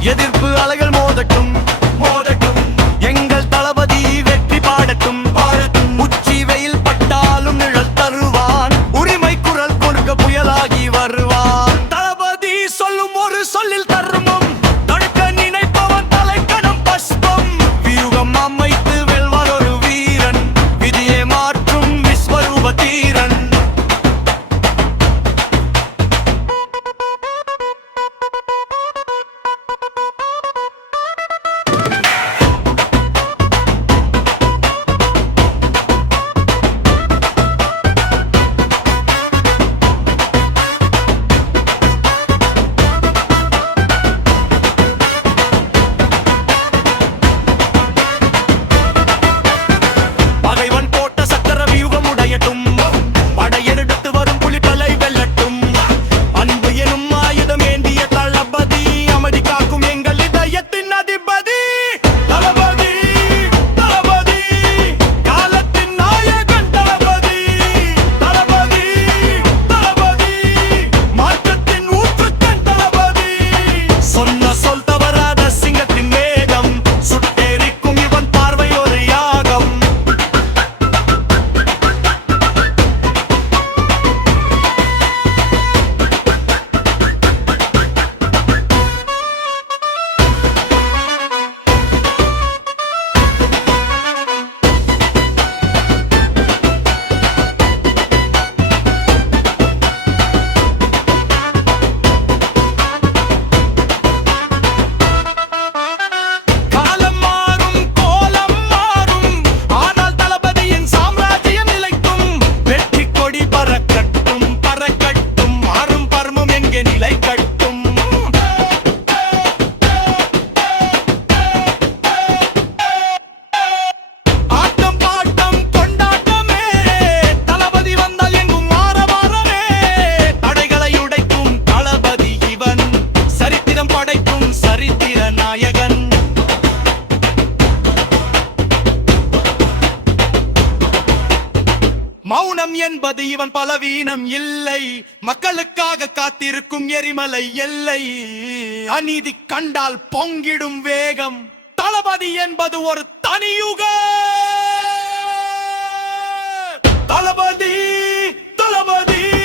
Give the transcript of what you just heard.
எதிர்ப்பு அலைகள் மோதட்டும். மோத என்பது இவன் பலவீனம் இல்லை. மக்களுக்காக காத்திருக்கும் எரிமலை எல்லை. அநீதி கண்டால் பொங்கிடும் வேகம். தளபதி என்பது ஒரு தனியுக. தளபதி தளபதி.